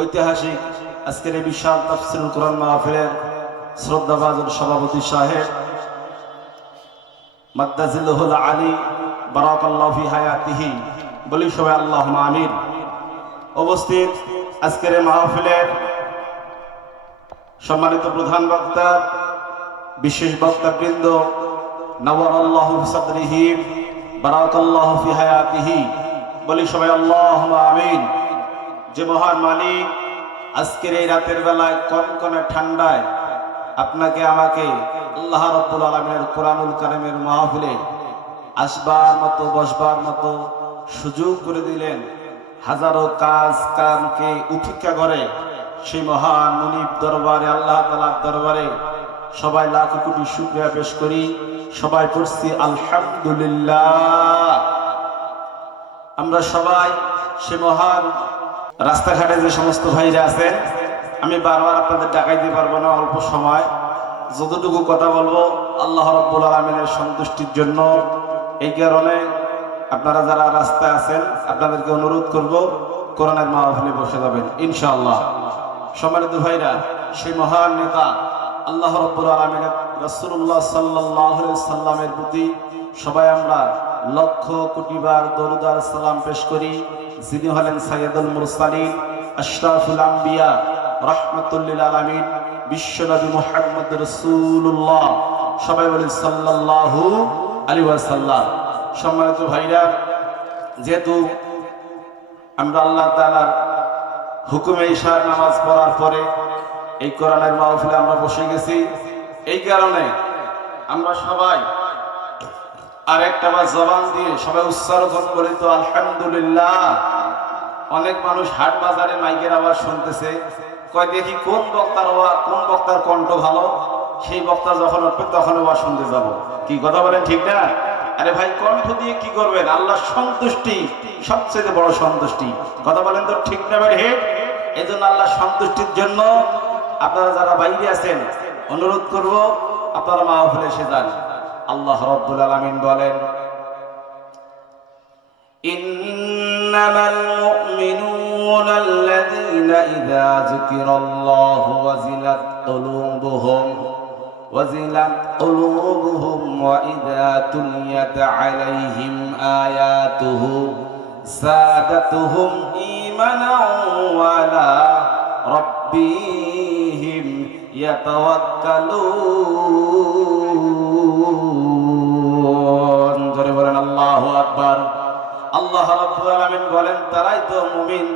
ঐতিহাসিক আজকের এই বিশাল তাফসীরুল কোরআন মাহফিলের শ্রদ্ধাভাজন সভাপতি সাহেব মাদ্দাজিল্লাহুল আলী বারাকাল্লাহু ফি হায়াতিহি, বলি সবাই আল্লাহুম্মা আমিন। উপস্থিত আজকের এই মাহফিলের সম্মানিত প্রধান বক্তা, বিশেষ বক্তাবৃন্দ, নাওয়ারাল্লাহু সাদরিহি বারাকাল্লাহু ফি হায়াতিহি, বলি সবাই আল্লাহুম্মা আমিন। যে মহান মালিক আজকের এই রাতের বেলায় কনকনে ঠান্ডায় আপনাকে আমাকে আল্লাহ রাব্বুল আলামিনের কোরআনুল কারীমের মাহফিলে আসবার মতো বসবার মতো সুযোগ করে দিলেন, হাজারো কাজ কামকে উপেক্ষা করে সেই মহান মুনিব দরবারে, আল্লাহ তাআলার দরবারে সবাই লাখ কোটি শুকরিয়া পেশ করি। সবাই পড়ছি আলহামদুলিল্লাহ। আমরা সবাই সে মহান রাস্তাঘাটে যে সমস্ত ভাইরা আছেন, আমি বারবার আপনাদের ডাকাইতে পারবো না, অল্প সময় যতটুকু কথা বলবো আল্লাহ রাব্বুল আলামিনের সন্তুষ্টির জন্য। এই কারণে আপনারা যারা রাস্তায় আছেন আপনাদেরকে অনুরোধ করব কোরআনের মাহফিলে বসে যাবেন ইনশাআল্লাহ। সম্মানিত ভাইরা, সেই মহান নেতা আল্লাহ রাব্বুল আলামিনের রাসূলুল্লাহ সাল্লাল্লাহু আলাইহি সাল্লামের প্রতি সবাই আমরা লক্ষ কোটি বার দরুদ আর সালাম পেশ করি, যিনি হলেন সাইয়্যিদুল মুরসালিন, আশরাফুল আম্বিয়া, রাহমাতুল লিল আলামিন, বিশ্বনবী মুহাম্মদ রাসূলুল্লাহ। সবাই বলেন সাল্লাল্লাহু আলাইহি ওয়াসাল্লাম। সম্মানিত ভাইরা, যেহেতু আমরা আল্লাহ তাআলার হুকুমে ইশার নামাজ পড়ার পরে এই কোরআনের মাহফিলে আমরা বসে গেছি, এই কারণে আমরা সবাই আর একটা বার জবান দিয়ে সবাই উচ্চারণ করি তো আলহামদুলিল্লাহ। অনেক মানুষ হাট বাজারে মাইকের আওয়াজ শুনতেছে, কয় দেখি কোন বক্তার কণ্ঠ ভালো, সেই বক্তা যখন উঠবে তখন আওয়াজ শুনতে যাব। কি কথা বলেন, ঠিক না? আরে ভাই, কণ্ঠ দিয়ে কি করবেন? আল্লাহর সন্তুষ্টি সবচেয়ে বড় সন্তুষ্টি। কথা বলেন তো, ঠিক না ভাই? হে, এই জন্য আল্লাহর সন্তুষ্টির জন্য আপনারা যারা বাইরে আছেন অনুরোধ করব আপনারা মাহফিলে এসে যান। আল্লাহ রাব্বুল আলামিন বলেন, ইন্নামাল মুমিনুনা আল্লাযীনা ইযা যুকিরাল্লাহু ওয়াজিলাত কুলুবুহুম ওয়া ইযা তুলিয়াত আলাইহিম আয়াতুহু যাদাতুহুম ঈমানান ওয়া আলা রাব্বিহিম ইয়াতাওয়াক্কালুন। জোরে বলেন আল্লাহু আকবার। আল্লাহ রাব্বুল আলামিন বলেন, তারাই তো মুমিন,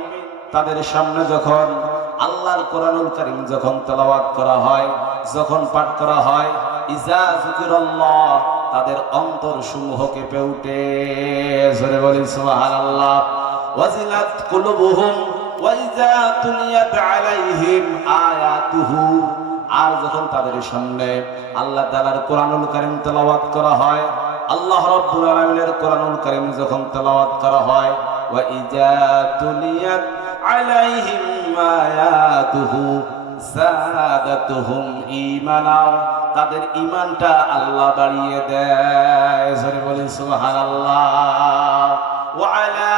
তাদের সামনে যখন আল্লাহর কোরআনুল কারীম যখন তেলাওয়াত করা হয়, যখন পাঠ করা হয়, ইজা যিকিরাল্লাহ, তাদের অন্তর সমূহ কেঁপে ওঠে। জোরে বলেন সুবহানাল্লাহ। ওয়াজিলাত কুলুবুহুম ওয়া ইজা তুলিয়াত আলাইহিম আয়াতুহু, আর যখন তাদের সামনে আল্লাহ তাআলার কোরআনুল কারীম তেলাওয়াত করা হয়, আল্লাহ রাব্বুল আলামিনের কোরআনুল কারীম যখন তেলাওয়াত করা হয়, ওয়া ইজা তুলিয়াত আলাইহিম আয়াতুহু যাদাতুহুম ঈমানাও, তাদের ঈমানটা আল্লাহ বাড়িয়ে দেয়। জোরে বলেন সুবহানাল্লাহ। ওয়া আলা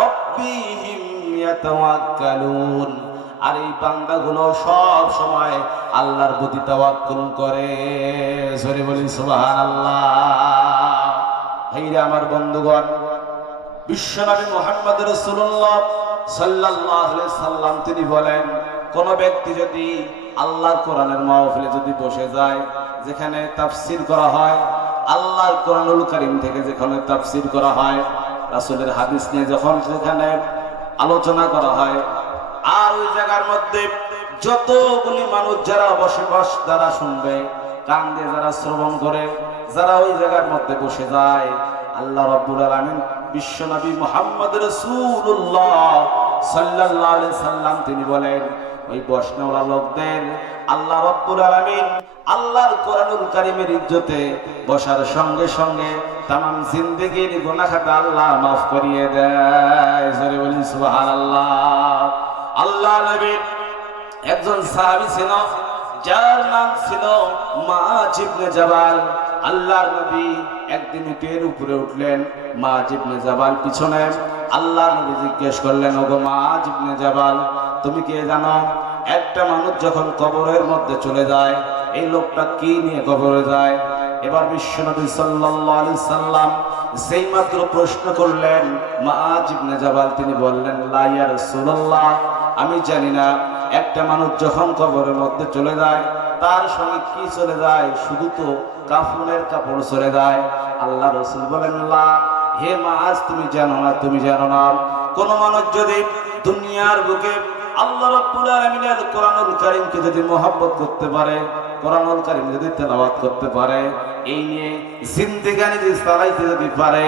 রাব্বিহিম ইয়াতাওয়াক্কালুন, আর এই বান্দাগুলো সব সময় আল্লাহর প্রতি তাওয়াক্কুল করে। জোরে বলেন সুবহানাল্লাহ। ভাইরা আমার, বন্ধুগণ, বিশ্বনবী মুহাম্মদ রাসূলুল্লাহ সাল্লাল্লাহু আলাইহি সাল্লাম তিনি বলেন, কোন ব্যক্তি যদি আল্লাহর কোরআনের মাহফিলে যদি বসে যায়, যেখানে তাফসীর করা হয়, আল্লাহর কোরআনুল কারীম থেকে যেখানে তাফসীর করা হয়, রাসূলের হাদিস নিয়ে যখন সেখানে আলোচনা করা হয়, আর ওই জায়গার মধ্যে যতগুলি মানুষ যারা বসবাস যারা শুনবে, কান দিয়ে যারা শ্রবণ করে, যারা ওই জায়গার মধ্যে বসে যায়, আল্লাহ রাব্বুল আলামিন বিশ্বনবী মুহাম্মদ রাসূলুল্লাহ সাল্লাল্লাহু আলাইহি সাল্লাম তিনি বলেন, ওই বসনেওয়ালা লোকদের আল্লাহ রাব্বুল আলামিন আল্লাহর কোরআনুল কারীমের ইজ্জতে বসার সঙ্গে সঙ্গে তামাম জিন্দেগীর গুনাহ খাতা আল্লাহ মাফ করিয়ে দেয়। জোরে বলেন সুবহানাল্লাহ। আল্লাহ নবীর একজন সাহাবী ছিল, যার নাম ছিল মুআয ইবনে জাবাল। আল্লাহর নবী একদিন উটের উপরে উঠলেন, মুআয ইবনে জাবাল পিছনে। আল্লাহর নবী জিজ্ঞেস করলেন, ওগো মুআয ইবনে জাবাল, তুমি কি জানো একটা মানুষ যখন কবরের মধ্যে চলে যায় এই লোকটা কি নিয়ে কবরে যায়? এবার বিশ্বনবী সাল্লাল্লাহু আলাইহি সাল্লাম সেই মাত্র প্রশ্ন করলেন মুআয ইবনে জাবাল, তিনি বললেন লা ইয়া রাসূলুল্লাহ, আমি জানি না একটা মানুষ যখন কবরের মধ্যে চলে যায় তার সঙ্গে কি চলে যায়? শুধু তো কাফনের কাপড় চলে যায়। আল্লাহ রাসূল বলেন লা, হে মুআয তুমি জানো না, তুমি জানো না, কোন মানুষ যদি দুনিয়ার বুকে আল্লাহ রাব্বুল আলামিনের কোরআনুল কারীমকে যদি মহব্বত করতে পারে, কোরআনুল কারীম যদি তেলাওয়াত করতে পারে, এই নিয়ে জিন্দেগানি যদি চালাইতে যদি পারে,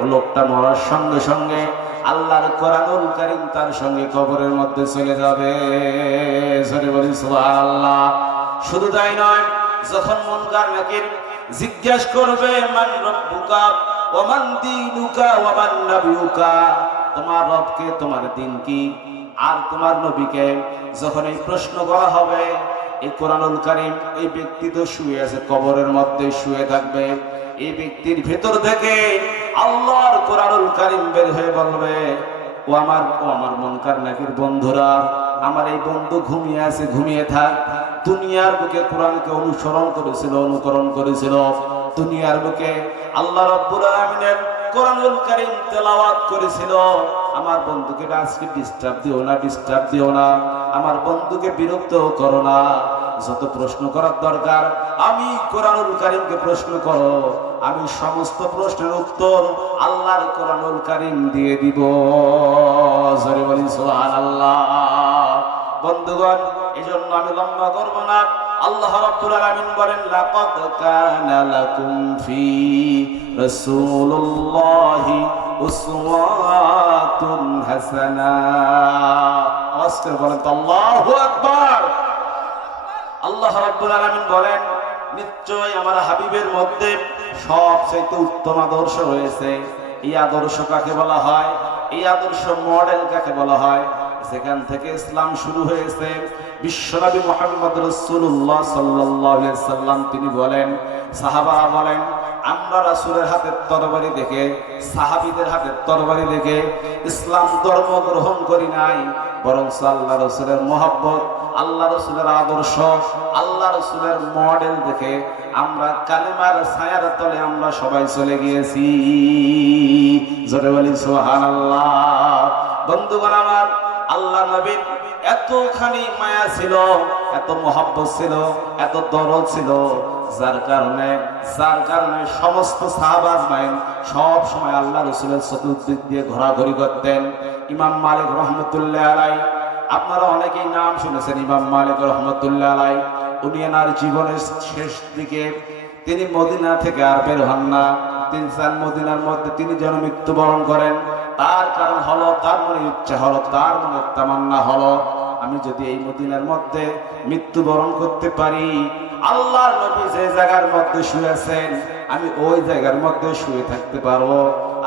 ও লোকটা মরার সঙ্গে সঙ্গে আল্লাহর কোরআনুল কারীম তার সঙ্গে কবরের মধ্যে চলে যাবে। জোরে বলি সুবহানাল্লাহ। শুধু তাই নয়, যখন মুনকার নাকির জিজ্ঞাসা করবে মান রব্বুকা ওয়া মান দীনুকা ওয়া মান নাবিয়ুকা, তোমার রবকে, তোমার দিন কি, আর তোমার নবীকে, যখন এই প্রশ্ন করা হবে, এই কোরআনুল কারীম, এই ব্যক্তি তো শুয়ে আছে, কবরের মধ্যে শুয়ে থাকবে, এই ব্যক্তির ভেতর থেকে আল্লাহর কোরআনুল কারীম বের হয়ে বলবে ও আমার মুনকার নাকির বন্ধুরা, আমার এই বন্ধু ঘুমিয়ে আছে, ঘুমিয়ে থাক। দুনিয়ার বুকে কোরআনকে অনুসরণ করেছিল, অনুকরণ করেছিল, দুনিয়ার বুকে আল্লাহ রাব্বুল আলামিনের কোরআনুল কারীম তেলাওয়াত করেছিল। আমার বন্ধুকে আজকে ডিস্টার্ব দিও না, ডিস্টার্ব দিও না, আমার বন্ধুকে বিরক্ত করো না। যত প্রশ্ন করার দরকার আমি কোরআনুল কারীমকে প্রশ্ন করো, আমি সমস্ত প্রশ্নের উত্তর আল্লাহর কোরআনুল কারীম দিয়ে দিব। জোরে বলি সুবহানাল্লাহ। বন্ধুগণ, এজন্য আমি লম্বা করব না। আল্লাহ রাব্বুল আলামিন বলেন লাকাদ কানা লাকুম ফি রাসূলুল্লাহি উসওয়াতুন হাসানাহ। আওয়াজ করে বলেন তো আল্লাহু আকবার। আল্লাহ রাব্বুল আলামিন বলেন নিশ্চয় আমার হাবিবের মধ্যে সবচেয়ে উত্তম আদর্শ রয়েছে। এই আদর্শ কাকে বলা হয়? এই আদর্শ মডেল কাকে বলা হয়? সেখান থেকে ইসলাম শুরু হয়েছে। বিশ্বনবী মুহাম্মদ রাসূলুল্লাহ সাল্লাল্লাহু আলাইহি সাল্লাম তিনি বলেন, সাহাবারা বলেন, আমরা রাসূলের হাতের তরবারি দেখে, সাহাবীদের হাতের তরবারি দেখে ইসলাম ধর্ম গ্রহণ করি নাই, বরং আল্লাহ রাসূলের মহব্বত, আল্লাহ রাসূলের আদর্শ, আল্লাহ রাসূলের মডেল দেখে আমরা কালেমার ছায়ার তলে আমরা সবাই চলে গিয়েছি। জোরে বলি সুবহানাল্লাহ। বন্ধুগণ আমার, আল্লাহ নবীর এতখানি মায়া ছিল, এত মহব্বত ছিল, এত দরদ ছিল, যার কারণে সমস্ত সাহাবা আজমাইন সব সময় আল্লাহ রাসূলের চতুর্দিক দিয়ে ঘোরাঘুরি করতেন। ইমাম মালিক রহমতুল্লাহ আলাই, আপনারা অনেকেই নাম শুনেছেন ইমাম মালিক রহমতুল্লাহ আলাই। উনি এনার জীবনের শেষ দিকে তিনি মদিনা থেকে আর বের হন না। তিনি চান মদিনার মধ্যে তিনি যেন মৃত্যুবরণ করেন। তার কারণ হলো, তার মনে ইচ্ছা হলো, তার মনে তামান্না হলো, আমি যদি এই মদিনার মধ্যে মৃত্যুবরণ করতে পারি, আল্লাহর নবী যে জায়গার মধ্যে শুয়ে আছেন আমি ওই জায়গার মধ্যে শুয়ে থাকতে পারবো।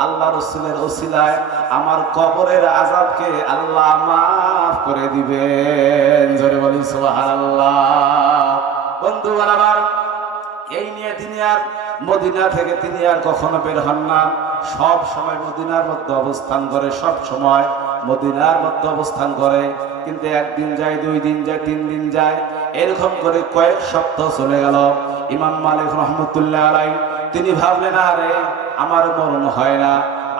আল্লাহ রাসূলের ওসিলায় আমার কবরের আযাবকে আল্লাহ মাফ করে দিবেন। জোরে বলি সুবহানাল্লাহ। বন্ধুগণ আমার, এই নিয়ে তিনি আর মদিনা থেকে তিনি আর কখনো বের হন না। সব সময় মদিনার মধ্যে অবস্থান করে, সব সময় মদিনার মধ্যে অবস্থান করে। কিন্তু একদিন যায়, 2 দিন যায়, 3 দিন যায়, এরকম করে কয়েক সপ্তাহ চলে গেল। ইমাম মালিক রহমতুল্লাহ আলাই তিনি ভাবলেন, আরে আমার মরণ হয় না,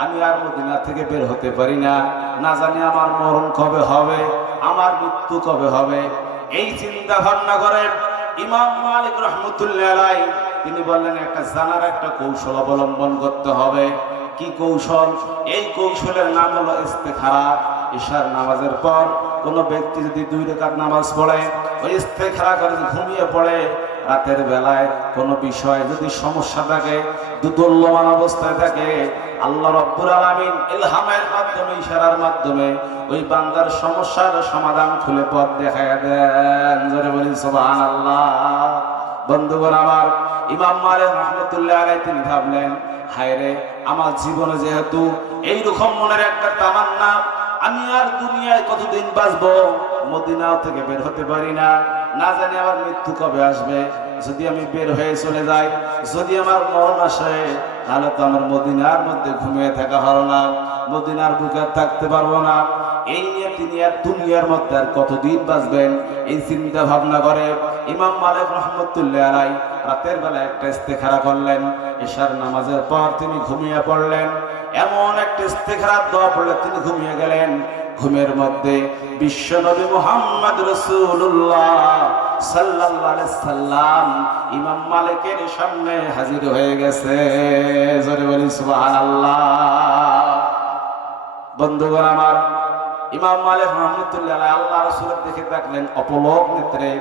আমি আর মদিনা থেকে বের হতে পারি না, না জানি আমার মরণ কবে হবে, আমার মৃত্যু কবে হবে। এই চিন্তা ভাবনা করে ইমাম মালিক রহমতুল্লাহ আলাই তিনি বললেন, একটা জানার একটা কৌশল অবলম্বন করতে হবে। কি কৌশল? এই কৌশলের নাম হলো ইস্তেখারা। ইশার নামাজের পর কোন ব্যক্তি যদি 2 রাকাত নামাজ পড়ে, ওই ইস্তেখারা করে ঘুমিয়ে পড়ে, রাতের বেলায় কোনো বিষয় যদি সমস্যা থাকে, দুর্বলমান অবস্থায় থাকে, আল্লাহ রাব্বুল আলামিন ইলহামের মাধ্যমে, ইশারার মাধ্যমে ওই বান্দার সমস্যার সমাধান খুলে পথ দেখায় দেন। জোরে বলি সুবহানাল্লাহ। বন্ধুগণ আমার, ইমাম মালিক রাহমাতুল্লাহ আলাইহি তিনি ভাবলেন, হায় রে, আমার জীবনে যেহেতু এইরকম মনের একটা তামান্না, আমি আর দুনিয়ায় কতদিন বাঁচবো, মদিনা থেকে বের হতে পারি না, না জানি আমার মৃত্যু কবে আসবে। যদি আমি বের হয়ে চলে যাই, যদি আমার মরণ আসে, তাহলে তো আমার মদিনার মধ্যে ঘুমিয়ে থাকা হলো না, মদিনার বুকে থাকতে পারবো না। এই নিয়ে তিনি আর দুনিয়ার মধ্যে আর কতদিন বাঁচবেন, এই চিন্তা ভাবনা করে ইমাম মালিক রহমতুল্লাহ আলাইহি রাতের বেলা একটা ইস্তেখারা করলেন। এশার নামাজের পর তিনি ঘুমিয়ে পড়লেন। এমন একটা ইস্তেখারার দোয়া পড়লে তিনি ঘুমিয়ে গেলেন। ঘুমের মধ্যে বিশ্ব নবী মুহাম্মদ রাসূলুল্লাহ সাল্লাল্লাহু আলাইহি সাল্লাম ইমাম মালিকের সামনে হাজির হয়ে গেছে। জোরে বলি সুবহানাল্লাহ। বন্ধুগণ আমার, ইমাম মালিক রহমতুল্লাহ আলাইহি আল্লাহ রাসূলের দিকে তাকালেন অপলক নেত্রে।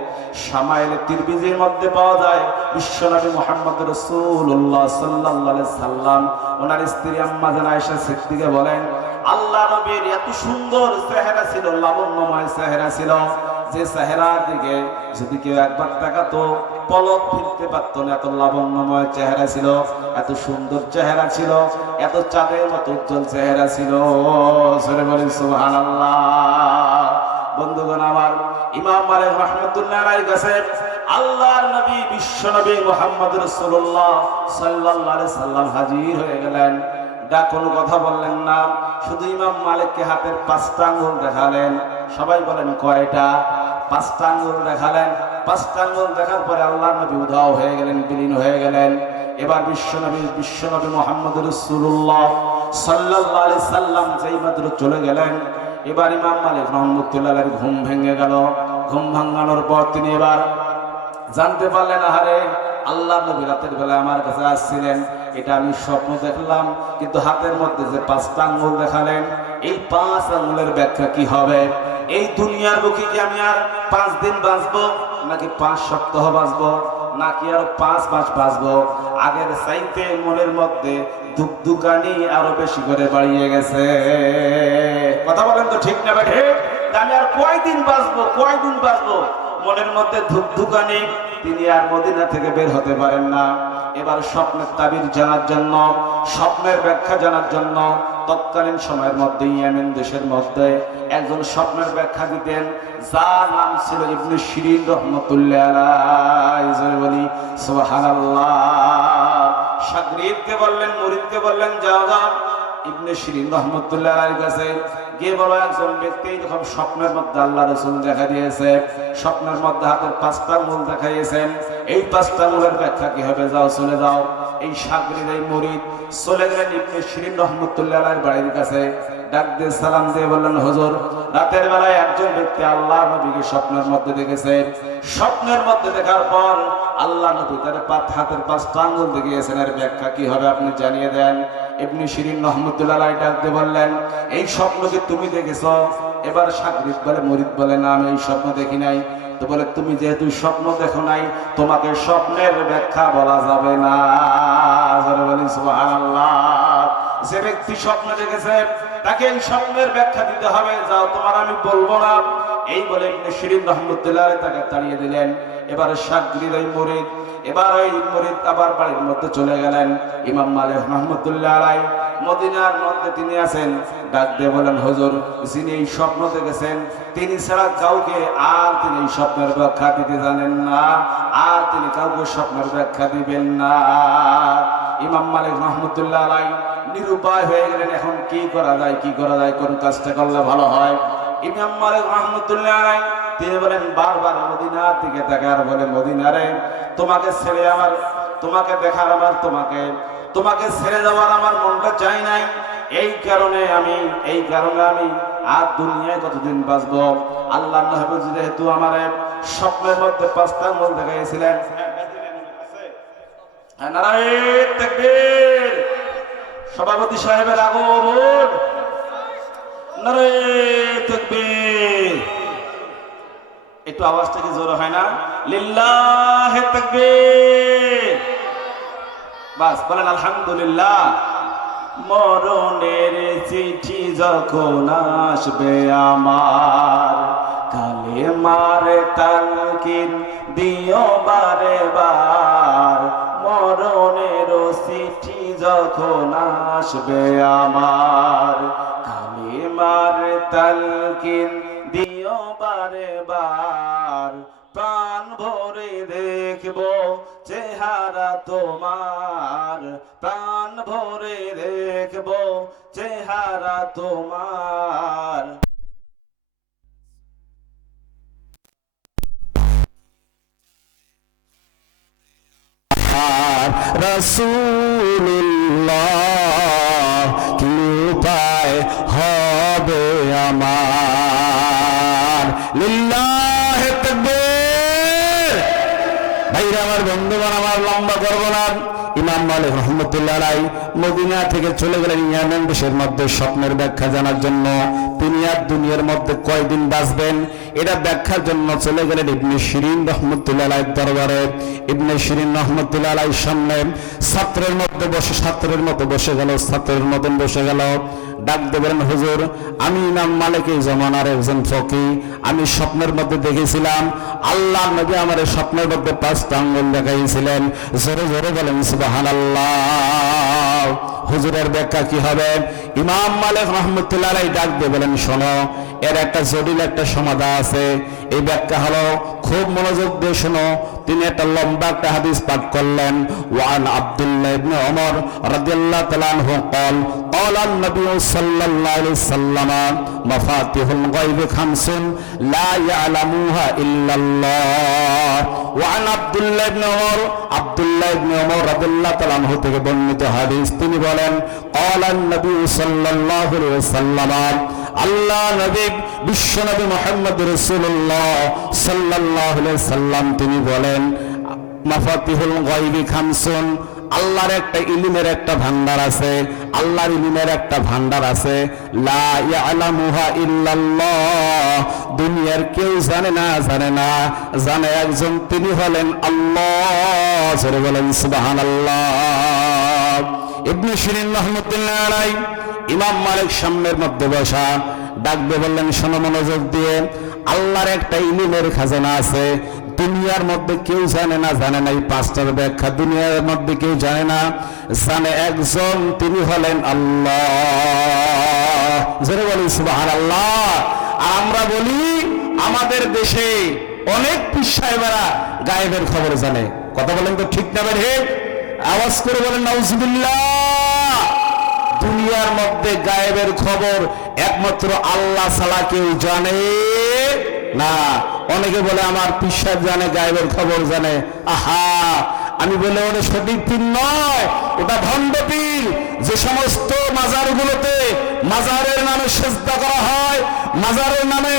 শামাইলে তিরমিজির মধ্যে পাওয়া যায় বিশ্বনবী মুহাম্মদ রাসূলুল্লাহ সাল্লাল্লাহু আলাইহি সাল্লাম ওনার স্ত্রী আম্মা জান আয়েশা সিদ্দিকা বলেন, আল্লাহ নবীর এত সুন্দর চেহারা ছিল, লাবণ্যময় চেহারা ছিল, যে চেহারার দিকে যদি কেউ একবার তাকাতো পলক ফিরতে পারতো না, এত লাবণ্যময় চেহারা ছিল, এত সুন্দর চেহারা ছিল, এত চাঁদের মতো উজ্জ্বল চেহারা ছিল। সরে বলি সুবহানাল্লাহ। বন্ধুগণ আমার, ইমাম মালিক রহমতুল্লাহ আলাইহির কাছে আল্লাহর নবী বিশ্ব নবী মুহাম্মদ রাসূলুল্লাহ সাল্লাল্লাহু আলাইহি সাল্লাম হাজির হয়ে গেলেন। কোনো কথা বললেন না, শুধু ইমাম মালিককে হাতের 5টা আঙ্গুল দেখালেন। সবাই বলেন কয়টা? 5টা আঙ্গুল দেখালেন। 5টা আঙ্গুল দেখার পরে আল্লাহর নবী উধাও হয়ে গেলেন, বিলীন হয়ে গেলেন। এবার বিশ্বনবী মুহাম্মদ রাসূলুল্লাহ সাল্লাল্লাহু আলাইহি সাল্লাম যেই মাত্র চলে গেলেন, এবার ইমাম মালিক রহমতুল্লাহ আলাইহির ঘুম ভেঙে গেল। ঘুম ভাঙানোর পর তিনি এবার জানতে পারলেন, আহারে আল্লাহ নবী রাতের বেলা আমার কাছে আসছিলেন, এটা আমি স্বপ্ন দেখলাম, কিন্তু হাতের মধ্যে যে 5টা আঙ্গুল দেখালেন, এই 5 আঙ্গুলের ব্যাখ্যা কি হবে? এই দুনিয়ার বুকে কি আমি আর 5 দিন বাঁচবো, নাকি 5 সপ্তাহ বাঁচবো, নাকি আর 5 মাস বাঁচবো? আগের চাইতে মনের মধ্যে দুগদুগানি আরো বেশি করে বাড়িয়ে গেছে। কথা বলেন তো ঠিক না ভাই? আমি আর কয়দিন বাঁচবো, কয়দিন বাঁচবো? মনের মধ্যে ধুকধুকানি। তিনি আর মদিনা থেকে বের হতে পারেন না। এবার স্বপ্নের তাবির জানার জন্য, স্বপ্নের ব্যাখ্যা জানার জন্য তৎকালীন সময়ের মধ্যে ইয়েমেন দেশের মধ্যে একজন স্বপ্নের ব্যাখ্যা দিতেন, যার নাম ছিল ইবনে শিরিন রহমতুল্লাহ আলাইহি। বলি সুবহানাল্লাহ। শাগরিদকে বললেন, মুরিদকে বললেন, যাও যাও ইবনে শিরিন রহমতুল্লাহ আলাইহির কাছে গিয়ে বলো, একজন ব্যক্তি যখন স্বপ্নের মধ্যে আল্লাহ রাসূল দেখা দিয়েছে, স্বপ্নের মধ্যে হাতের 5টা আঙ্গুল দেখাইয়েছেন, এই 5টা আঙ্গুলের ব্যাখ্যা কি হবে? যাও চলে যাও। এই শাগরিদ, এই মুরিদ চলে গেলেন ইবনে শিরিন রহমতুল্লাহ আলাইহির বাড়ির কাছে। ডাক দিয়ে সালাম দিয়ে বললেন, হুজুর রাতের বেলায় একজন ব্যক্তি আল্লাহ নবীকে স্বপ্নের মধ্যে দেখেছে। স্বপ্নের মধ্যে দেখার পর আল্লাহ নবী তার হাতের 5টা আঙ্গুল দেখিয়েছেন, এর ব্যাখ্যা কি হবে আপনি জানিয়ে দেন। ইবনে শিরিন রহমতুল্লাহ আলাইহি ডাক দিয়ে বললেন, এই স্বপ্ন কি তুমি দেখেছো? এবার শাগরিদ বলে, মুরিদ বলে, না আমি এই স্বপ্ন দেখি নাই। তো বলে, তুমি যেহেতু স্বপ্ন দেখো নাই, তোমাকে স্বপ্নের ব্যাখ্যা বলা যাবে না। বলি সুবহানাল্লাহ। যে ব্যক্তি স্বপ্ন দেখেছে তাকে এই স্বপ্নের ব্যাখ্যা দিতে হবে, যাও তোমার আমি বলবো না। এই বলে ইবনে শিরিন রহমতুল্লাহ আলাইহি তাকে তাড়িয়ে দিলেন। এবারে শাগরিদ, এই মুরিদ, এবার ওই মুরিদ আবার বাড়ির মধ্যে চলে গেলেন। ইমাম মালিক রহমতুল্লাহ আলাইহি মদিনার মধ্যে তিনি আছেন। ডাক দিয়ে বলেন, হুজুর যিনি এই স্বপ্ন দেখেছেন, তিনি ছাড়া কাউকে আর তিনি এই স্বপ্নের ব্যাখ্যা দিতে জানেন না, আর তিনি কাউকে স্বপ্নের ব্যাখ্যা দিবেন না। ইমাম মালিক রহমতুল্লাহ আলাইহি নিরুপায় হয়ে গেলেন, এখন কি করা যায়, কি করা যায়, কোন কাজটা করলে ভালো হয়? ইমাম মালিক রহমতুল্লাহ আলাইহি তিনি বলেন, বারবার মদিনার দিকে তাকার বলে, মদিনারে তোমাকে ছেড়ে আমার, তোমাকে দেখার আমার, তোমাকে ছেড়ে যাওয়ার আমার মনটা চাই নাই। এই কারণে আমি আর দুনিয়ায় কতদিন বাঁচবো? আল্লাহ নবী যেহেতু আমার স্বপ্নের মধ্যে 5টা আঙ্গুল দেখাইছিলেন। নারায়ে তাকবীর। সভাপতি সাহেবের আগমন। নারায়ে তাকবীর। একটু আওয়াজটা কি জোরে হয় না? লিল্লাহে তাকবীর। বাস বলেন আলহামদুলিল্লাহ। মরণের চিঠি যখন আসবে আমার, কালেমার তালকিন দিও বারে বার। মরণের চিঠি যখন আসবে আমার, কালেমার তালকিন দিও বারে বার। প্রাণ ভরে দেখব চেহারা তোমার, প্রাণ ভরে দেখব চেহারা তোমার। রাসূলুল্লাহ কি উপায় হবে আমার। লিল্লাহি তাকবীর। ভাইরা আমার, বন্ধুগণ আমার, লম্বা করব না। ইমাম মালিক রাহমাতুল্লাহ আলাইহি মদিনা থেকে চলে গেলেন ইয়ামেন দেশের মধ্যে স্বপ্নের ব্যাখ্যা জানার জন্য। তিনি আর দুনিয়ার মধ্যে কয়দিন বাঁচবেন এটা ব্যাখ্যার জন্য চলে গেলেন ইবনে শিরিন রাহমাতুল্লাহ আলাইহির দরবারে। ইবনে শিরিন রাহমাতুল্লাহ আলাইহির সামনে ছাত্রের মধ্যে বসে, ছাত্রের মতো বসে গেল, ছাত্রের মতন বসে গেল। ডাক দেবেন, হুজুর আমি ইমাম মালিক এই জমানার একজন ফকি। আমি স্বপ্নের মধ্যে দেখেছিলাম আল্লাহ নবী আমার স্বপ্নের মধ্যে 5টা আঙ্গুল দেখাইছিলেন। জোরে জোরে বলেন সুবহানাল্লাহ। হুজুরের ব্যাখ্যা কি হবে? ইমাম মালিক রাহমাতুল্লাহ আলাইহি ডাক দিয়ে বলেন, শোনো, এর একটা জটিল একটা সমাধান আছে। এই ব্যাখ্যা হলো, খুব মনোযোগ দিয়ে শোনো। তিনি একটা লম্বা একটা হাদিস পাঠ করলেন। ওয়ান আব্দুল্লাহ ইবনে ওমর রাদিয়াল্লাহু তাআলা আনহু قال قال النبي صلى الله عليه وسلم مفاتيح الغيب خمس لا يعلمها الا الله। وعن عبد الله بن عمر রাদিয়াল্লাহু তাআলা আনহু থেকে বর্ণিত হাদিস, তিনি বলেন قال النبي صلى الله عليه وسلم, আল্লাহ নবী বিশ্ব নবী মুহাম্মদ রাসূলুল্লাহ সাল্লাল্লাহু আলাইহি সাল্লাম তিনি বলেন, মাফাতিহুল গায়বি খামসুন, আল্লাহর একটা ইলমের একটা ভান্ডার আছে, আল্লাহর ইলমের একটা ভান্ডার আছে। লা ইয়ালামুহা ইল্লাল্লাহ, দুনিয়ার কেউ জানে না, জানে একজন, তিনি হলেন আল্লাহ। জোরে বলেন সুবহানাল্লাহ। ইবনে শিরিন রাহমাতুল্লাহ আলাইহি ইমাম মালিক সামনের মধ্যে বসা, ডাকবে বললেন, শোনো মনোযোগ দিয়ে, আল্লাহর একটা ইলমের খাজানা আছে, দুনিয়ার মধ্যে কেউ জানে না। 5টার ব্যাখ্যা, দুনিয়ার মধ্যে কেউ জানে না, জানে একজন, তিনি হলেন আল্লাহ। জোরে বলি সুবহানাল্লাহ। আমরা বলি আমাদের দেশে অনেক পীর সাহেবেরা গায়েবের খবর জানে। কথা বলেন তো ঠিক না বেঠিক? আওয়াজ করে বলেন নাউজুবিল্লাহ। দুনিয়ার মধ্যে গায়েবের খবর একমাত্র আল্লাহ ছাড়া কেউ জানে না। অনেকে বলে আমার পীর সাহেব জানে, গায়েবের খবর জানে। আহা, আমি বলে ওটা সঠিক পীর নয়, ওটা ভণ্ড পীর। যে সমস্ত মাজারগুলোতে মাজারের নামে সেজদা করা হয়, মাজারের নামে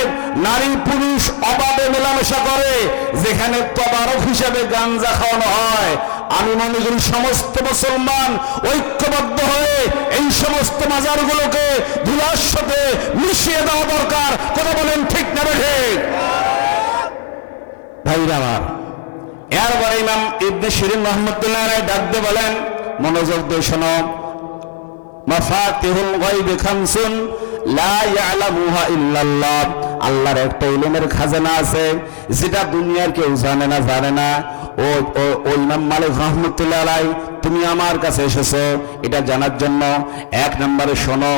নারী পুরুষ অবাধে মেলামেশা করে, যেখানে তবারক হিসাবে গাঞ্জা খাওয়ানো হয়, আমি মনে করি সমস্ত মুসলমান ঐক্যবদ্ধ হয়ে এই সমস্ত মাজারগুলোকে ধুলার সাথে মিশিয়ে দেওয়া দরকার। কথা বলেন ঠিক না ঠিক? ভাইরা আমার, এরপরে ইমাম ইবনে শিরিন রাহমাতুল্লাহ আলাইহি ডাক দিয়ে বলেন, মনোযোগ দিয়ে শোনো, মাফাতিহুল গায়বি খামসুন লা ইয়ালামুহা ইল্লাল্লাহ, আল্লাহর একটা ইলমের খাজানা আছে যেটা দুনিয়ার কেউ জানে না। ও ইমাম মালিক রাহমাতুল্লাহ আলাইহি, তুমি আমার কাছে এসেছো এটা জানার জন্য। 1 নম্বরে শোনো,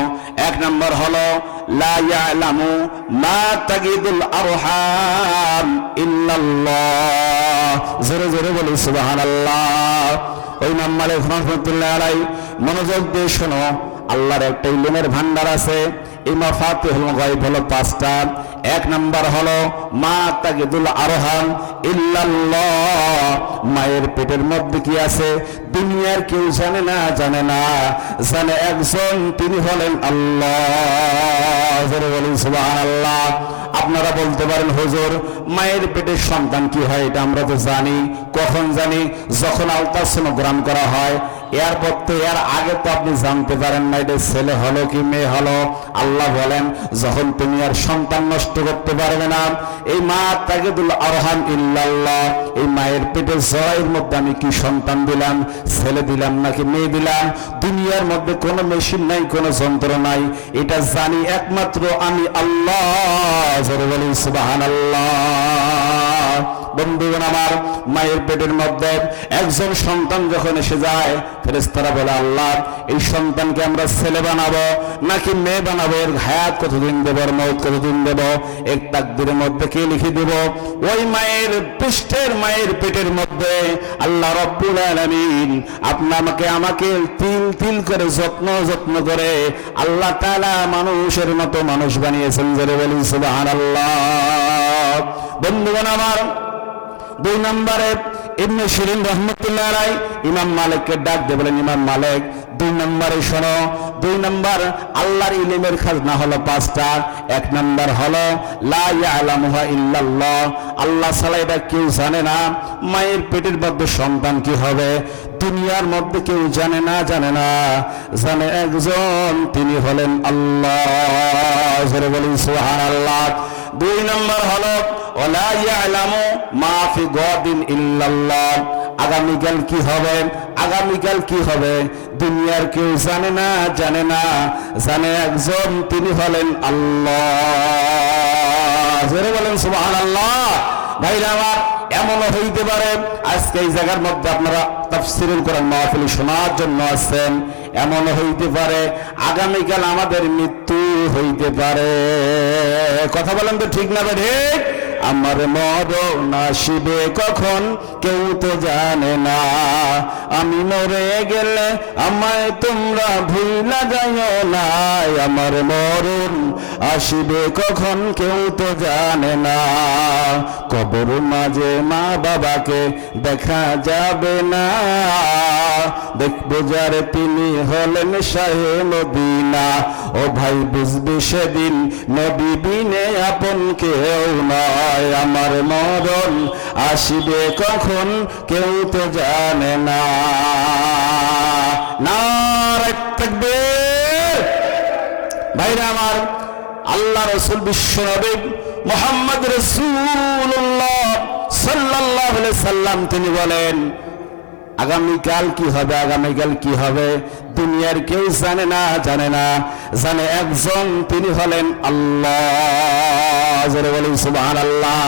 1 নম্বর হলো লা ইয়ালামু মা তাগিদুল আরহাম ইল্লাল্লাহ। জোরে জোরে বলি সুবহানাল্লাহ। ওই ইমাম মালিক রাহমাতুল্লাহ আলাইহি মনোযোগ দিয়ে শোনো, আল্লাহর একটা ইলমের ভান্ডার আছে। এই মাফাতিহুল গায়ব হলো 5টা। 1 নম্বর হলো মা তাগিদুল আরহাম ইল্লাল্লাহ, মায়ের পেটের মধ্যে কি আছে দুনিয়ার কেউ জানে না, জানে একজন, তিনি হলেন আল্লাহ। জোরে বলি সুবহানাল্লাহ। আপনারা বলতে পারেন, হুজুর মায়ের পেটের সন্তান কি হয় এটা আমরা তো জানি। কখন জানি? যখন আলট্রাসোনোগ্রাম করা হয়। এরপর তো এর আগে তো আপনি জানতে পারেন না এটা ছেলে হলো কি মেয়ে হলো। আল্লাহ বলেন, যখন তুমি আর সন্তান নষ্ট করতে পারবে না, এই মা তাগিদুল আরহাম ইল্লাল্লাহ, এই মায়ের পেটের জরায়ুর মধ্যে আমি কি সন্তান দিলাম, ছেলে দিলাম নাকি মেয়ে দিলাম, দুনিয়ার মধ্যে কোনো মেশিন নাই, কোনো যন্ত্র নাই, এটা জানি একমাত্র আমি আল্লাহ। জোরে বলি সুবহানাল্লাহ। বন্ধুগণ আমার, মায়ের পেটের মধ্যে একজন সন্তান যখন এসে যায়, ফেরেশতারা বলে আল্লাহ এই সন্তানকে আমরা ছেলে বানাবো নাকি মেয়ে বানাবো, এর হায়াত কতদিন দেব, এর মৌত কতদিন দেব, এক তাকদীরের মধ্যে কে লিখে দেব? ওই মায়ের পৃষ্ঠের মায়ের পেটের মধ্যে আল্লাহ রাব্বুল আলামিন আমাকে তিল তিল করে যত্ন করে আল্লাহ তাআলা মানুষের মতো মানুষ বানিয়েছেন। জোরে বলি সুবহানাল্লাহ। বন্ধুগণ আমার, 2 নম্বরে ইবনে শিরিন রাহমাতুল্লাহ আলাইহি ইমাম মালিককে ডাক দিয়ে বলেন, ইমাম মালিক 2 নম্বরে শোনো, 2 নম্বর আল্লাহর ইলমের খাজনা হলো 5টা। 1 নম্বর হলো লা ইয়ালামুহা ইল্লাল্লাহ, আল্লাহ ছাড়া এটা কেউ জানে না। মায়ের পেটের মধ্যে সন্তান কি হবে দুনিয়ার মধ্যে কেউ জানে না, জানে একজন, তিনি হলেন আল্লাহ। জোরে বলি সুবহানাল্লাহ। 2 নম্বর হলো ওয়ালা ইয়ালামু মা ফি গাদিন ইল্লাল্লাহ, আগামীকাল কি হবে দুনিয়ার কেউ জানে না, জানে একজন, তিনি হলেন আল্লাহ। জোরে বলেন সুবহানাল্লাহ। ভাইরা আমার, এমনও হইতে পারে আজকে এই জায়গার মধ্যে আপনারা তাফসীরুল কোরআন মাহফিল শোনার জন্য আসছেন, এমনও হইতে পারে আগামীকাল আমাদের মৃত্যু হইতে পারে। কথা বলেন তো ঠিক না ঠিক? আমার মরণ আসিবে কখন কেউ তো জানে না, আমি মরে গেলে আমায় তোমরা ভুইলা যাইও না, আমার মরণ আসিবে কখন কেউ তো জানে না, কবর মাঝে মা বাবাকে দেখা যাবে না, দেখবো যারে তিনি হলেন শাহে মদিনা, ও ভাই বুঝবি সেদিন নবী বিনে আপন কেউ নয়, আমার মরণ আসিবে কখন কেউ তো জানে না। নারে তাকবীর। ভাইরা আমার, আল্লাহ রাসূল বিশ্বনবী মুহাম্মদ রাসূলুল্লাহ সাল্লাল্লাহু আলাইহি সাল্লাম তিনি বলেন আগামীকাল কি হবে দুনিয়ার কেউ জানে না, জানে একজন, তিনি হলেন আল্লাহ। জোরে বলি সুবহানাল্লাহ।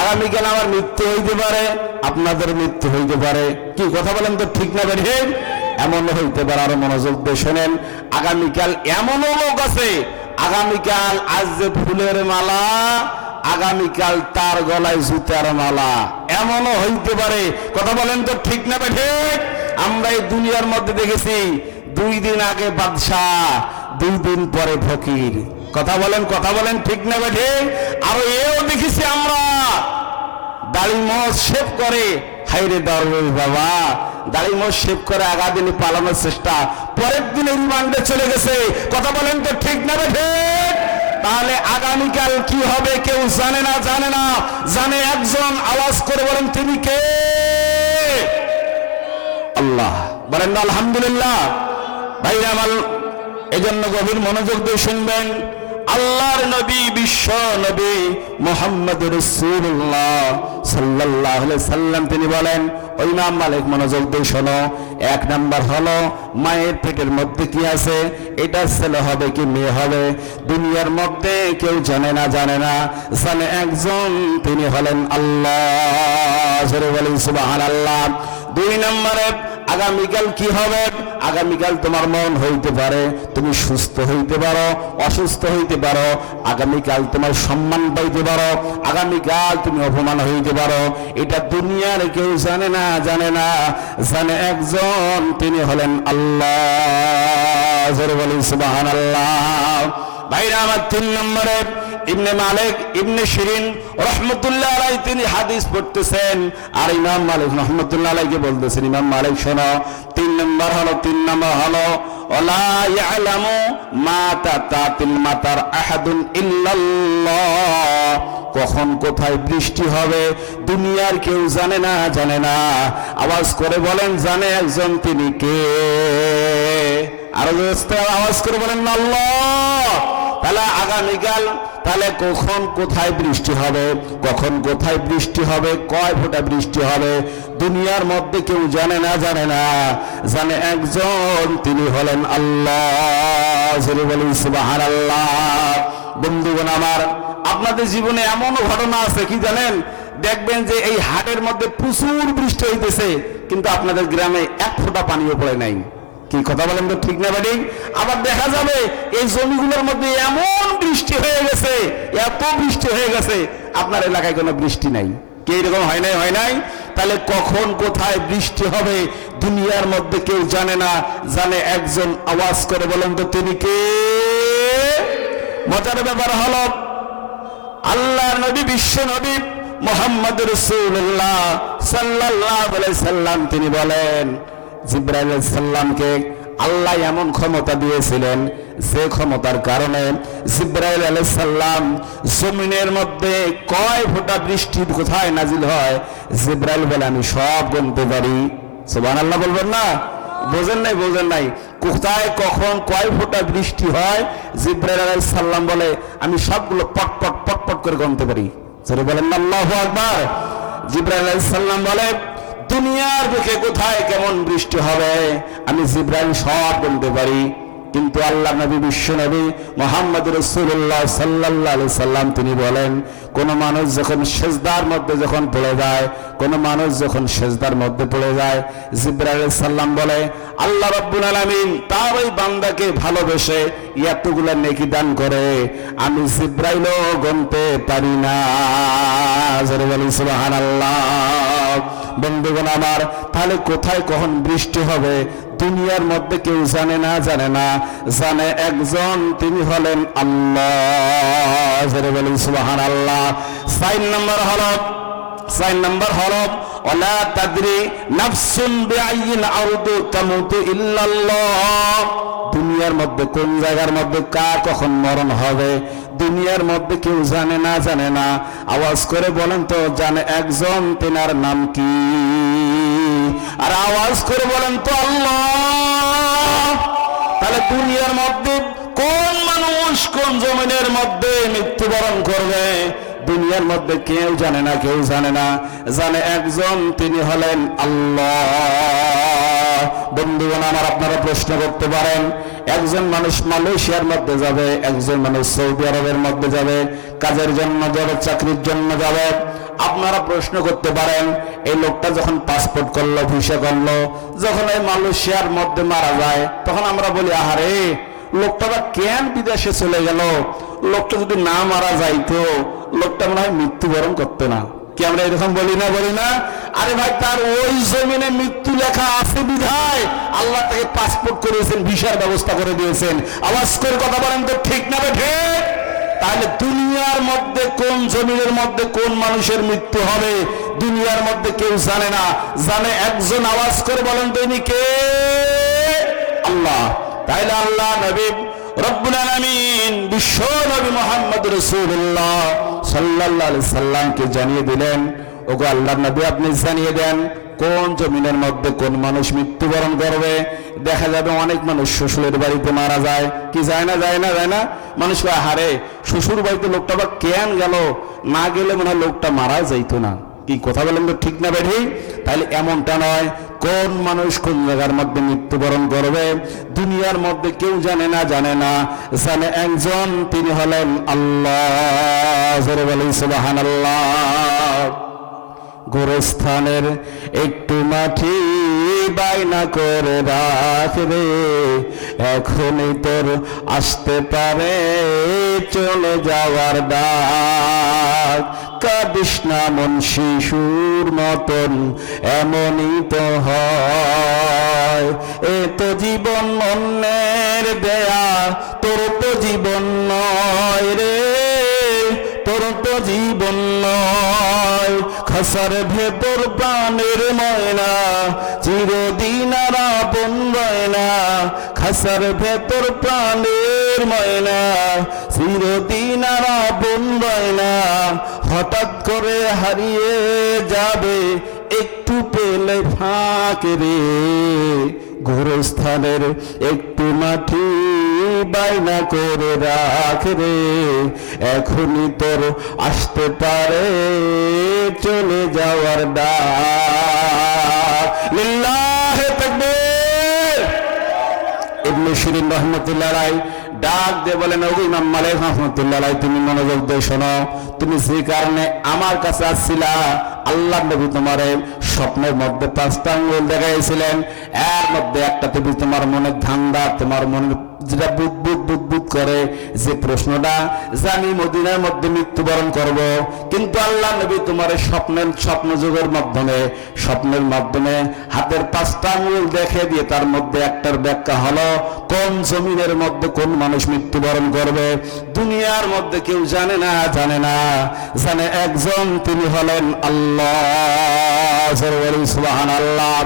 আগামীকাল আমার মৃত্যু হইতে পারে, আপনাদের মৃত্যু হইতে পারে, কি কথা বলেন তো ঠিক না বেঠে? এমন হইতে পারে, আরো মনোযোগ দিয়ে শোনেন, আগামীকাল এমনও লোক আছে, আগামীকাল আজ যে ফুলের মালা, আগামীকাল তার গলায় জুতার মালা, এমনও হইতে পারে। কথা বলেন তো ঠিক না বেঠে? আমরা এই দুনিয়ার মধ্যে দেখেছি 2 দিন আগে বাদশাহ, 2 দিন পরে ফকির। কথা বলেন ঠিক না বেঠে? আরো এও দেখেছি আমরা দাড়ি মোছ শেভ করে, হাইরে দরবেশ বাবা, দাড়ি মোছ শেভ করে আগাদিনে পালানোর চেষ্টা, পরের দিনে রিমান্ডে চলে গেছে। কথা বলেন তো ঠিক না বেঠে? তাহলে আগামীকাল কি হবে কেউ জানে না, জানে একজন, আওয়াজ করে বলেন তিনি কে? আল্লাহ। বলেন না আলহামদুলিল্লাহ। ভাইরা আমার, এজন্য গভীর মনোযোগ দিয়ে শুনবেন, আল্লাহর নবী, বিশ্ব নবী মুহাম্মদ রাসূলুল্লাহ সাল্লাল্লাহু আলাইহি সাল্লাম তিনি বলেন, ওই ইমাম মালিক মনোযোগ দিয়ে শোনো, 1 নাম্বার হলো মায়ের পেটের মধ্যে কি আছে, এটা ছেলে হবে কি মেয়ে হবে দুনিয়ার মধ্যে কেউ জানে না, জানে একজন, তিনি হলেন আল্লাহ। জোরে বলেন সুবহানাল্লাহ। 2 নম্বরে আগামীকাল কি হবে, আগামীকাল তোমার মন হইতে পারে, তুমি সুস্থ হইতে পারো, অসুস্থ হইতে পারো, আগামীকাল তোমার সম্মান পাইতে পারো, আগামীকাল তুমি অপমান হইতে পারো, এটা দুনিয়ার কেউ জানে না, জানে একজন, তিনি হলেন আল্লাহ। জোরে বলেন সুবহানাল্লাহ। ভাইরা আমার, 3 নম্বরে ইবনে মালিক ইবনে শিরিন রাহমাতুল্লাহ আলাইহি তিনি হাদিস পড়তেছেন, আর ইমাম মালিক রাহমাতুল্লাহ আলাইহি বলতেছেন, ইমাম মালিক শোনো, 3 নম্বর হলো ওয়ালা ইয়ালামু মা তাতাতিল মাতার আহাদুন ইল্লাল্লাহ, কখন কোথায় বৃষ্টি হবে দুনিয়ার কেউ জানে না, আওয়াজ করে বলেন জানে একজন, তিনি কে? আরো আওয়াজ করে বলেন আল্লাহ। তাহলে আগামীকাল, তাহলে কখন কোথায় বৃষ্টি হবে, কয় ফোঁটা বৃষ্টি হবে দুনিয়ার মধ্যে কেউ জানে না, জানে একজন, তিনি হলেন আল্লাহ। জোরে বলেন সুবহানাল্লাহ। বন্ধুগণ আমার, আপনাদের জীবনে এমন ঘটনা আছে কি জানেন, দেখবেন যে এই হাটের মধ্যে প্রচুর বৃষ্টি হইতেছে, কিন্তু আপনাদের গ্রামে এক ফোঁটা পানিও পড়ে নাই। কি কথা বলেন তো, ঠিক না বাড়ি? আবার দেখা যাবে এই জমিগুলোর মধ্যে এমন বৃষ্টি হয়ে গেছে, এত বৃষ্টি হয়ে গেছে, আপনার এলাকায় কোনো বৃষ্টি নাই। কি এরকম হয় নাই? হয় নাই? তাহলে কখন কোথায় বৃষ্টি হবে দুনিয়ার মধ্যে কেউ জানে না, জানে একজন। আওয়াজ করে বলেন তো তিনি কে? মজার ব্যাপার হলো আল্লাহর নবী, বিশ্ব নবী মুহাম্মদ রাসূলুল্লাহ সাল্লাল্লাহু আলাইহি সাল্লাম তিনি বলেন, জিবরাইল আলাইহিস সালামকে আল্লাহ এমন ক্ষমতা দিয়েছিলেন যে ক্ষমতার কারণে জিবরাইল আলাইহিস সালাম জমিনের মধ্যে কয় ফোঁটা বৃষ্টি কোথায় নাজিল হয়, জিবরাইল বলে আমি সব গুনতে পারি। সুবহানাল্লাহ বলবেন না? বোঝেন নাই? বোঝেন নাই? কোথায় কখন কয় ফোঁটা বৃষ্টি হয় জিবরাইল আলাইহিস সালাম বলে আমি সবগুলো পটপট পটপট করে গুনতে পারি। জোরে বলেন না আল্লাহু আকবার। জিবরাইল আলাইহিস সালাম বলে দুনিয়ার বুকে কোথায় কেমন বৃষ্টি হবে আমি জিবরাইল সব গুনতে পারি। কিন্তু আল্লাহ নবী, বিশ্ব নবী মুহাম্মদ রাসূলুল্লাহ সাল্লাল্লাহু আলাইহি সাল্লাম তিনি বলেন, কোন মানুষ যখন সিজদার মধ্যে যখন পড়ে যায়, কোন মানুষ যখন সিজদার মধ্যে পড়ে যায়, জিবরাইল আলাইহিস সালাম বলে আল্লাহ রাব্বুল আলামিন তার ওই বান্দাকে ভালোবেসে এতগুলা নেকি দান করে আমি জিবরাইলও গুনতে পারি না। জোরে বলি সুবহানাল্লাহ। বন্ধুগণ আমার, তাহলে কোথায় কখন বৃষ্টি হবে দুনিয়ার মধ্যে কেউ জানে না, জানে না, জানে একজন, তিনি হলেন আল্লাহ। জোরে বলেন সুবহানাল্লাহ। 4 নম্বর হলো ওয়ালা তাদরি নাফসুন বিআইয়িল আরদি তামুতু ইল্লাল্লাহ। দুনিয়ার মধ্যে কোন জায়গার মধ্যে কার কখন মরণ হবে দুনিয়ার মধ্যে কেউ জানে না, জানে না। আওয়াজ করে বলেন তো, জানে একজন, তেনার নাম কি? আর আওয়াজ করে বলেন তো আল্লাহ। তাহলে দুনিয়ার মধ্যে কোন মানুষ কোন জমিনের মধ্যে মৃত্যুবরণ করবে দুনিয়ার মধ্যে কেউ জানে না, কেউ জানে না, জানে একজন, তিনি হলেন আল্লাহ। বন্ধুগণ আমার, আপনারা প্রশ্ন করতে পারেন, একজন মানুষ মালয়েশিয়ার মধ্যে যাবে, একজন মানুষ সৌদি আরবের মধ্যে যাবে, কাজের জন্য যাবে, চাকরির জন্য যাবে। আপনারা প্রশ্ন করতে পারেন, এই লোকটা যখন পাসপোর্ট করলো, ভিসা করলো, যখন এই মালয়েশিয়ার মধ্যে মারা যায়, তখন আমরা বলি আহারে লোকটা কেন বিদেশে চলে গেল? লোকটা যদি না মারা যাইতো লোকটা মনে হয় মৃত্যুবরণ করতো না। কি আমরা এরকম বলি না? বলি না? আরে ভাই, তার ওই জমিনে মৃত্যু লেখা আছে বিধায় আল্লাহ তাকে পাসপোর্ট করেছেন, ভিসার ব্যবস্থা করে দিয়েছেন। আওয়াজ করে কথা বলেন তো, ঠিক না বেঠে? তাহলে দুনিয়ার মধ্যে কোন জমিনের মধ্যে কোন মানুষের মৃত্যু হবে দুনিয়ার মধ্যে কেউ জানে না, জানে একজন। আওয়াজ করে বলেন তো ইনি কে? আল্লাহ। তাইলে আল্লাহ নবী রব্বুল আলামিন বিশ্ব নবী মুহাম্মদ রাসূলুল্লাহ সাল্লাল্লাহু আলাইহি সাল্লামকে জানিয়ে দিলেন, ওগো আল্লাহর নবী আপনি জানিয়ে দেন কোন জমিনের মধ্যে কোন মানুষ মৃত্যুবরণ করবে। দেখা যাবে অনেক মানুষ শ্বশুরের বাড়িতে মারা যায়, কি যায় না? যায় না? যায় না? মানুষ হারে শ্বশুর বাড়িতে লোকটা বা কেন গেল, না গেলে মনে হয় লোকটা মারা যাইতো না। কি কথা বলেন তো, ঠিক না বেঠি? তাহলে এমনটা নয়, কোন মানুষ কোন জায়গার মধ্যে মৃত্যুবরণ করবে দুনিয়ার মধ্যে কেউ জানে না, জানে না, জানে একজন, তিনি হলেন আল্লাহ। জোরে বলেন সুবহানাল্লাহ। গোরস্থানের একটু মাটি বাইনা করে রাখ রে, এখনই তোর আসতে পারে চলে যাওয়ার ডাক। কাঁদিস না মন শিশুর মতন, এমনই তো হয়। এ তো জীবন অন্যের দেয়া, তোর তো জীবন নয় রে, তোর তো জীবন নয়। খাসার ভেতর প্রাণের ময়না, চিরদিন আর আপন রয় না। খাসার ভেতর প্রাণের ময়না, চিরদিন আর আপন রয় না। হঠাৎ করে হারিয়ে যাবে, একটু পেলে ফাঁক রে। গোরস্থানের একটু মাটি বাইনা করে রাখ রে, এখনই তোর আসতে পারে চলে যাওয়ার ডাক। লিল্লাহে তাকবীর। ইবনে শিরিন রহমতুল্লাহ আলাইহি ডাক দিয়ে বলেন, ওগো ইমাম মালিক রহমতুল্লাহ আলাইহি, তুমি মনোযোগ দিয়ে শোনো, তুমি যে কারণে আমার কাছে আসছিলা, আল্লাহ নবী তোমারে স্বপ্নের মধ্যে 5টা আঙ্গুল দেখাইছিলেন, এর মধ্যে একটা তুমি তোমার মনে ধান্দা, তোমার মনে যেটা বুদবুদ করে যে প্রশ্নটা, যে আমি মদিনার মধ্যে মৃত্যুবরণ করব, কিন্তু আল্লাহ নবী তোমার স্বপ্নযোগের মাধ্যমে হাতের 5টা আঙ্গুল দেখে দিয়ে তার মধ্যে একটার ব্যাখ্যা হলো কোন জমিনের মধ্যে কোন মানুষ মৃত্যুবরণ করবে। দুনিয়ার মধ্যে কেউ জানে না, জানে একজন, তিনি হলেন আল্লাহ। সুবহানাল্লাহ।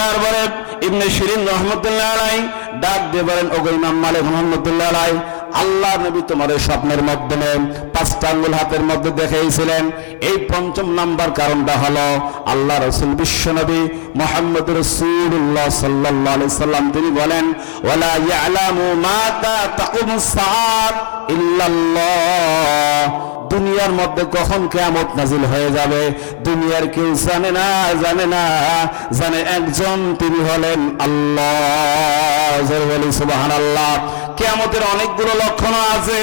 এরপরে ইবনে শিরিন রহমতুল্লাহ আলাইহি ডাক দিয়ে বলেন, ওগো ইমাম মালিক রহমতুল্লাহ আলাইহি, আল্লাহ নবী তোমার স্বপ্নের মাধ্যমে 5টা আঙ্গুল হাতের মধ্যে দেখাইছিলেন। এই 5ম নাম্বার কারণটা হলো আল্লাহ রাসূল বিশ্ব নবী মুহাম্মদ রাসূলুল্লাহ সাল্লাল্লাহু আলাইহি সাল্লাম তিনি বলেন, ওয়ালা ইয়ালামু মাতা তাকুমুস সাআত ইল্লাল্লাহ। দুনিয়ার মধ্যে কখন কিয়ামত নাজিল হয়ে যাবে দুনিয়ার কেউ জানে না, জানে একজন, তিনি হলেন আল্লাহ। সুবহানাল্লাহ। কিয়ামতের অনেকগুলো লক্ষণ আছে,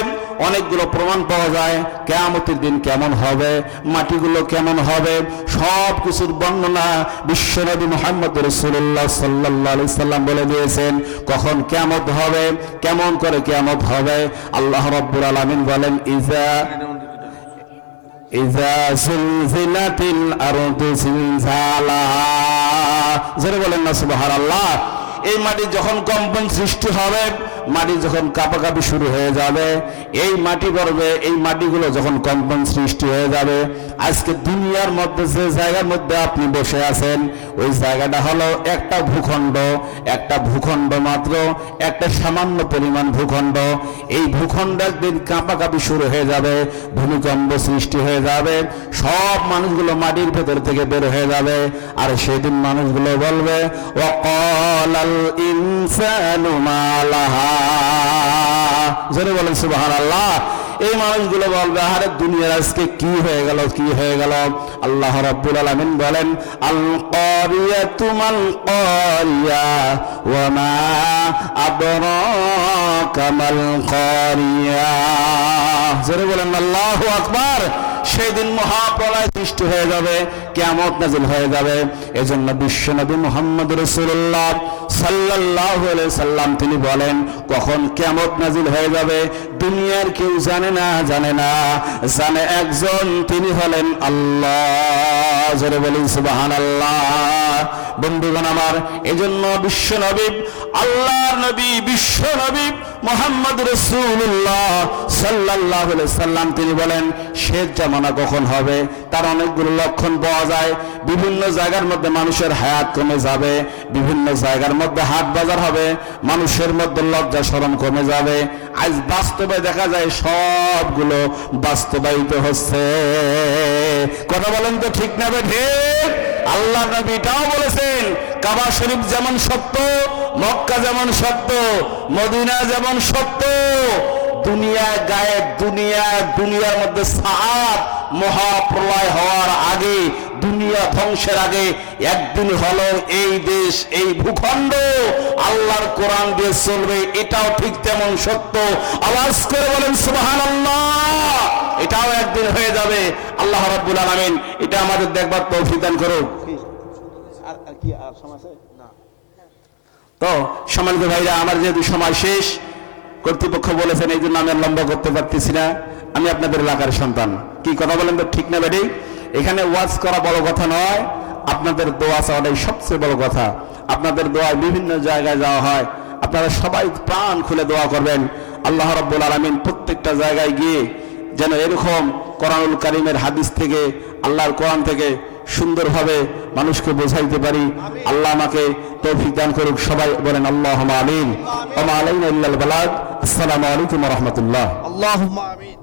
অনেকগুলো প্রমাণ পাওয়া যায়। কিয়ামতের দিন কেমন হবে, মাটিগুলো কেমন হবে, সব কিছুর বর্ণনা বিশ্বনবী মুহাম্মদ রাসূলুল্লাহ সাল্লাল্লাহু আলাইহি সাল্লাম বলে দিয়েছেন। কখন কিয়ামত হবে, কেমন করে কিয়ামত হবে, আল্লাহ রাব্বুল আলামিন বলেন, ইযা সুলজিলাতিল আরদু জিলজালাহা। জোরে বলেন না সুবহানাল্লাহ। এই মাটি যখন কম্পন সৃষ্টি হবে, মাটি যখন কাঁপাকাঁপি শুরু হয়ে যাবে, এই মাটি পড়বে, এই মাটিগুলো যখন কম্পন সৃষ্টি হয়ে যাবে, আজকে দুনিয়ার মধ্যে যে জায়গার মধ্যে আপনি বসে আছেন, ওই জায়গাটা হলো একটা ভূখণ্ড মাত্র, একটা সামান্য পরিমাণ ভূখণ্ড। এই ভূখণ্ড একদিন কাঁপাকাঁপি শুরু হয়ে যাবে, ভূমিকম্প সৃষ্টি হয়ে যাবে, সব মানুষগুলো মাটির ভেতর থেকে বের হয়ে যাবে। আর সেদিন মানুষগুলো বলবে, ওয়াকালাল ইনসানু মা লাহা। জোরে বলেন সুবহানাল্লাহ। এই মানুষগুলো বলবে, আরে দুনিয়ার আজকে কি হয়ে গেল। আল্লাহ রাব্বুল আলামিন বলেন, আল কারিয়াতু মাল কারিয়া ওয়া মা আদরাকা মাল কারিয়া। জোরে বলেন আল্লাহু আকবার। সেদিন মহাপ্রলয় সৃষ্টি হয়ে যাবে, কিয়ামত নাজিল হয়ে যাবে। এজন্য বিশ্বনবী মুহাম্মদ রাসূলুল্লাহ সাল্লাল্লাহু আলাইহি সাল্লাম তিনি বলেন, কখন কিয়ামত নাজিল হয়ে যাবে দুনিয়ার কেউ জানে না, জানে একজন, তিনি হলেন আল্লাহ। জোরে বলেন সুবহানাল্লাহ। বন্ধুগণ আমার, এজন্য বিশ্বনবী, আল্লাহর নবী, বিশ্বনবী মুহাম্মদ রাসূলুল্লাহ সাল্লাল্লাহু আলাইহি সাল্লাম তিনি বলেন, শেষ জামানা কখন হবে তার অনেকগুলো লক্ষণ পাওয়া যায়। বিভিন্ন জায়গার মধ্যে মানুষের হায়াত কমে যাবে, বিভিন্ন জায়গার মধ্যে হাট বাজার হবে, মানুষের মধ্যে লজ্জা শরম কমে যাবে। আজ বাস্তবে দেখা যায় সবগুলো বাস্তবায়িত হচ্ছে। কথা বলেন তো ঠিক না ঠিক? আল্লাহ নবী এটাও বলেছেন, কাবা শরীফ যেমন সত্য, মক্কা যেমন সত্য, মদিনা যেমন সত্য, দুনিয়ায় গায়েব, দুনিয়ার মধ্যে সাআত, মহাপ্রলয় হওয়ার আগে, দুনিয়া ধ্বংসের আগে একদিন হলো এই দেশ, এই ভূখণ্ড আল্লাহর কোরআন দিয়ে চলবে, এটাও ঠিক তেমন সত্য। আওয়াজ করে বলেন সুবহানাল্লাহ। এটাও একদিন হয়ে যাবে। আল্লাহ রাব্বুল আলামিন এটা আমাদের দেখবার তৌফিক দান করুক। তো সম্মানিত ভাইরা আমার, যেহেতু সময় শেষ, কর্তৃপক্ষ বলেছেন, এই জন্য আমি লম্বা করতে পারতেছি না। আমি আপনাদের এলাকার সন্তান, কি কথা বলেন তো ঠিক না বেটি? এখানে ওয়াজ করা বড় কথা নয়, আপনাদের দোয়া চাওয়াটাই সবচেয়ে বড় কথা। আপনাদের দোয়ায় বিভিন্ন জায়গায় যাওয়া হয়, আপনারা সবাই প্রাণ খুলে দোয়া করবেন। আল্লাহ রাব্বুল আলামিন প্রত্যেকটা জায়গায় গিয়ে যেন এরকম কোরআনুল কারীমের হাদিস থেকে, আল্লাহর কোরআন থেকে সুন্দরভাবে মানুষকে বোঝাইতে পারি। আল্লাহ আমাকে তৌফিক দান করুক। সবাই বলেন আল্লাহুম্মা আমিন। ওয়া মা আলাইনা ইল্লাল বালাগ। আসসালামু আলাইকুম ওয়া রাহমাতুল্লাহ। আল্লাহুম্মা আমিন।